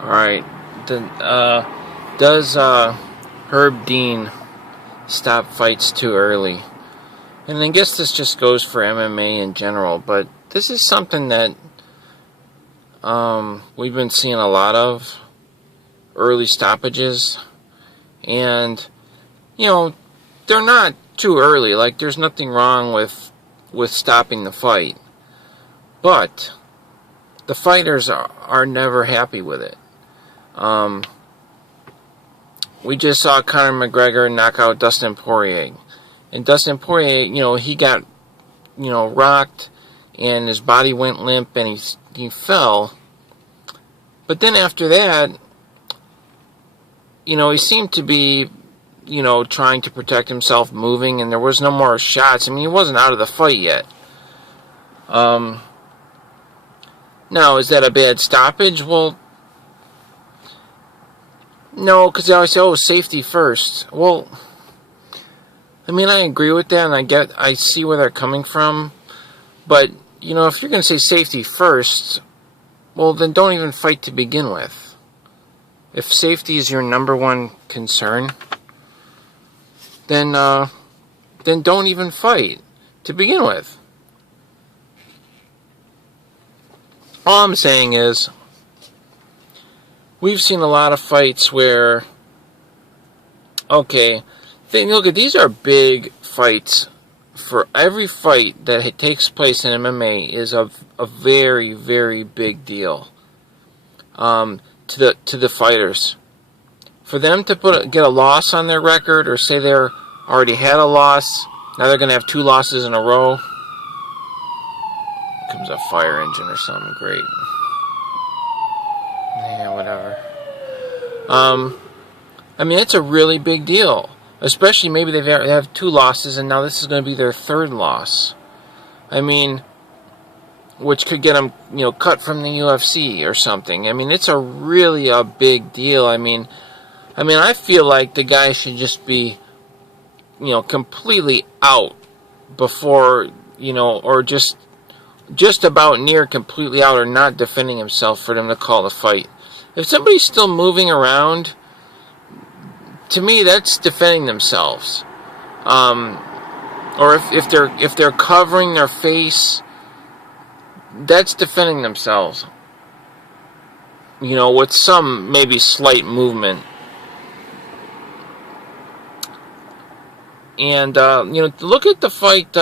Alright, does Herb Dean stop fights too early? And I guess this just goes for MMA in general, but this is something that we've been seeing a lot of, early stoppages, and they're not too early. Like, there's nothing wrong with stopping the fight, but the fighters are never happy with it. We just saw Conor McGregor knock out Dustin Poirier. And Dustin Poirier, he got, rocked, and his body went limp, and he fell. But then after that, he seemed to be, trying to protect himself, moving, and there was no more shots. I mean, he wasn't out of the fight yet. Now, is that a bad stoppage? Well, no, because they always say, oh, safety first. Well, I mean, I agree with that, and I see where they're coming from. But, if you're going to say safety first, well, then don't even fight to begin with. If safety is your number one concern, then don't even fight to begin with. All I'm saying is, we've seen a lot of fights where, okay, look at these are big fights. For every fight that takes place in MMA is a very, very big deal to the fighters. For them to get a loss on their record, or say they're already had a loss, now they're going to have 2 losses in a row. Here comes a fire engine or something. Great. Yeah, whatever. I mean, it's a really big deal. Especially maybe they have 2 losses, and now this is going to be their 3rd loss. I mean, which could get them, cut from the UFC or something. I mean, it's really a big deal. I mean, I feel like the guy should just be, completely out before, or just about near completely out, or not defending himself, for them to call the fight. If somebody's still moving around, to me, that's defending themselves. Or if they're covering their face, that's defending themselves. With some maybe slight movement. And look at the fight.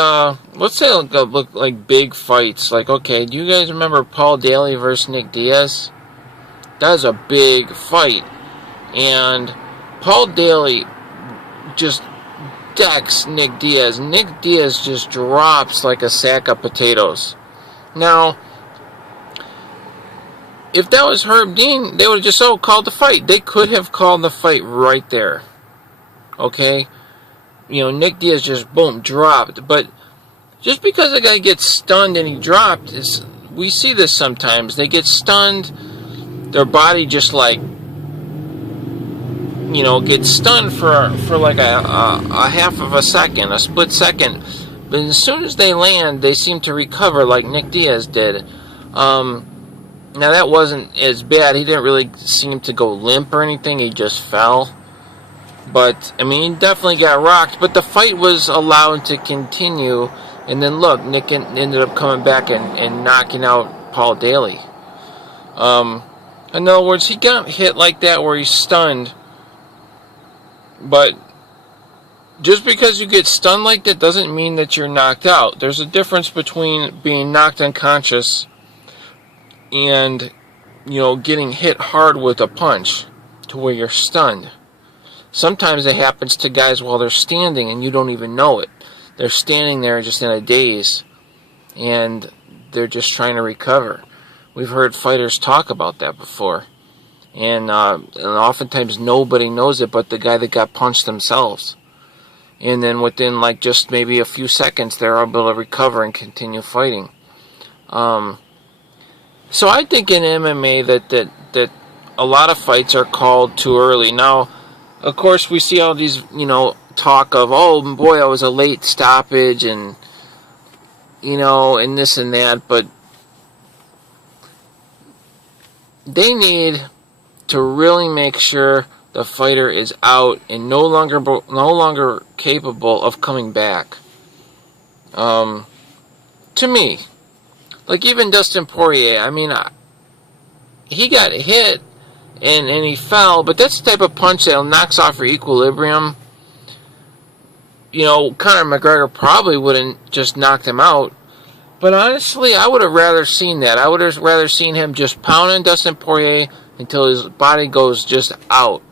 Let's say look like big fights. Like, okay, do you guys remember Paul Daly versus Nick Diaz? That was a big fight, and Paul Daly just decks Nick Diaz. Nick Diaz just drops like a sack of potatoes. Now, if that was Herb Dean, they would have just called the fight. They could have called the fight right there. Okay? Nick Diaz just, boom, dropped. But just because a guy gets stunned and he dropped, we see this sometimes. They get stunned, their body just like, gets stunned for like a half of a second, a split second. But as soon as they land, they seem to recover like Nick Diaz did. Now, that wasn't as bad. He didn't really seem to go limp or anything. He just fell. But, I mean, he definitely got rocked. But the fight was allowed to continue. And then, look, Nick ended up coming back and knocking out Paul Daly. In other words, he got hit like that where he's stunned. But just because you get stunned like that doesn't mean that you're knocked out. There's a difference between being knocked unconscious and, getting hit hard with a punch to where you're stunned. Sometimes it happens to guys while they're standing and you don't even know it. They're standing there just in a daze and they're just trying to recover. We've heard fighters talk about that before. And oftentimes nobody knows it but the guy that got punched themselves. And then within like just maybe a few seconds, they're able to recover and continue fighting. So I think in MMA that a lot of fights are called too early. Now, of course, we see all these, talk of, oh boy, I was a late stoppage and, and this and that. But they need to really make sure the fighter is out and no longer capable of coming back. To me, like even Dustin Poirier, I mean, he got hit and he fell, but that's the type of punch that knocks off your equilibrium. You know, Conor McGregor probably wouldn't just knocked him out. But honestly, I would have rather seen that. I would have rather seen him just pounding Dustin Poirier until his body goes just out.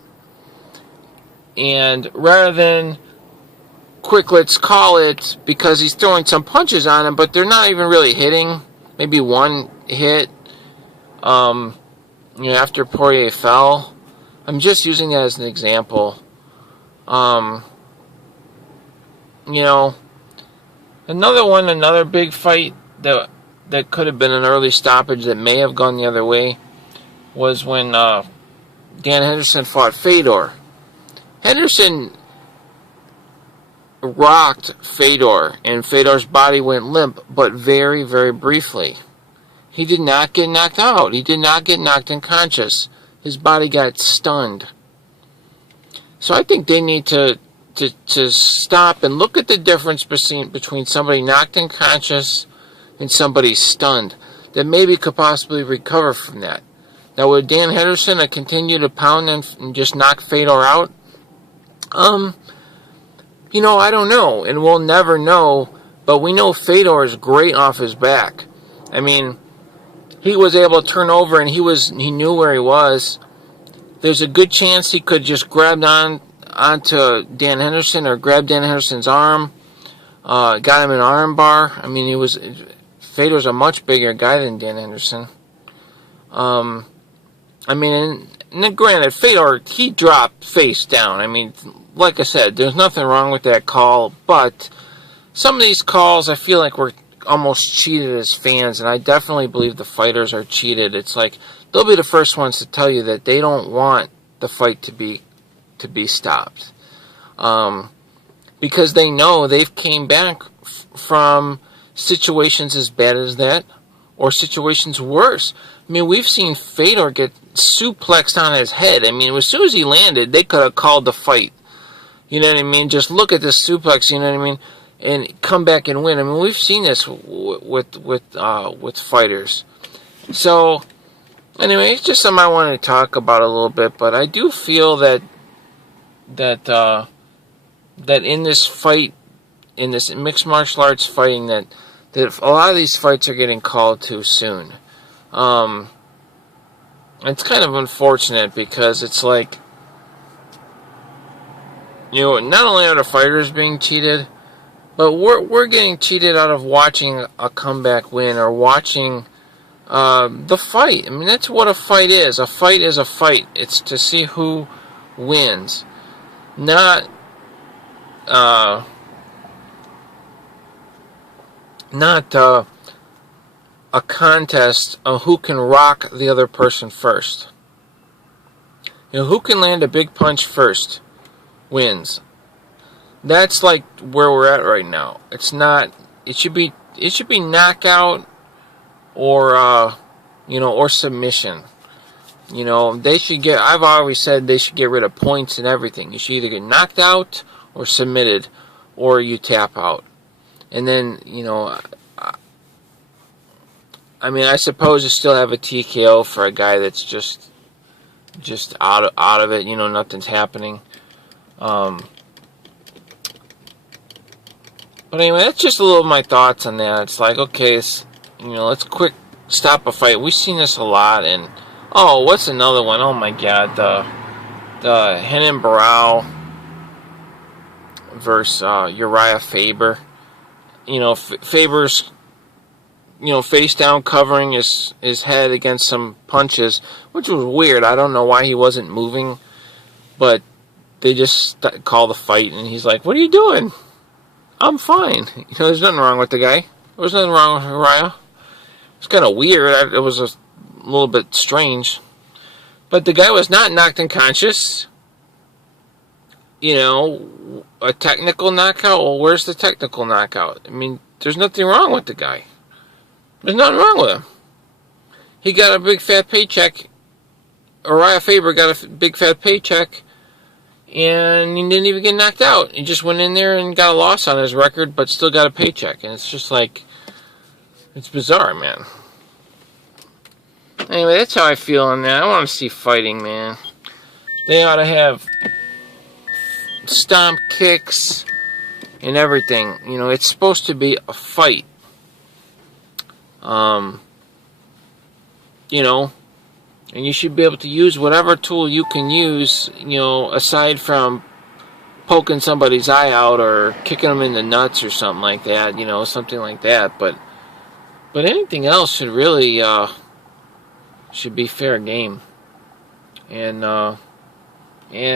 And rather than quick, let's call it, because he's throwing some punches on him, but they're not even really hitting. Maybe one hit, after Poirier fell. I'm just using that as an example. Another big fight that could have been an early stoppage that may have gone the other way was when Dan Henderson fought Fedor. Henderson rocked Fedor, and Fedor's body went limp, but very, very briefly. He did not get knocked out. He did not get knocked unconscious. His body got stunned. So I think they need to stop and look at the difference between somebody knocked unconscious and somebody stunned that maybe could possibly recover from that. Now, would Dan Henderson continue to pound and just knock Fedor out? I don't know, and we'll never know, but we know Fedor is great off his back. I mean, he was able to turn over and he knew where he was. There's a good chance he could just grab onto Dan Henderson or grab Dan Henderson's arm, got him an arm bar. I mean, Fedor's a much bigger guy than Dan Henderson. And then granted, Fedor, he dropped face down. I mean, like I said, there's nothing wrong with that call, but some of these calls I feel like we're almost cheated as fans, and I definitely believe the fighters are cheated. It's like they'll be the first ones to tell you that they don't want the fight to be stopped, because they know they've came back from situations as bad as that, or situations worse. I mean, we've seen Fedor get suplexed on his head. I mean, as soon as he landed, they could have called the fight. You know what I mean? Just look at this suplex, you know what I mean? And come back and win. I mean, we've seen this with fighters. So, anyway, it's just something I wanted to talk about a little bit. But I do feel that in this fight, in this mixed martial arts fighting, that a lot of these fights are getting called too soon. It's kind of unfortunate because it's like, not only are the fighters being cheated, but we're getting cheated out of watching a comeback win or watching the fight. I mean, that's what a fight is. A fight is a fight. It's to see who wins, not a contest of who can rock the other person first. Who can land a big punch first wins. That's like where we're at right now. It's not. It should be knockout or submission. They should get. I've always said they should get rid of points and everything. You should either get knocked out or submitted, or you tap out. And then I suppose you still have a TKO for a guy that's just out of it. Nothing's happening. But anyway, that's just a little of my thoughts on that. It's like, okay, let's quick stop a fight. We've seen this a lot, and what's another one? Oh my God, the Renan Barão versus Uriah Faber. Faber's face down, covering his head against some punches, which was weird. I don't know why he wasn't moving, but they just call the fight, and he's like, "What are you doing?" "I'm fine." There's nothing wrong with the guy. There was nothing wrong with Uriah. It's kind of weird. It was a little bit strange. But the guy was not knocked unconscious. A technical knockout? Well, where's the technical knockout? I mean, there's nothing wrong with the guy. There's nothing wrong with him. He got a big fat paycheck Uriah Faber got a big fat paycheck, and he didn't even get knocked out. He just went in there and got a loss on his record, but still got a paycheck. And it's just like, it's bizarre, man. Anyway, that's how I feel on that. I want to see fighting, man. They ought to have stomp kicks and everything. You know, it's supposed to be a fight. You know, and you should be able to use whatever tool you can use, you know, aside from poking somebody's eye out or kicking them in the nuts or something like that, you know, something like that. But anything else should really, should be fair game. And, yeah,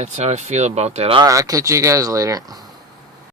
that's how I feel about that. Alright, I'll catch you guys later.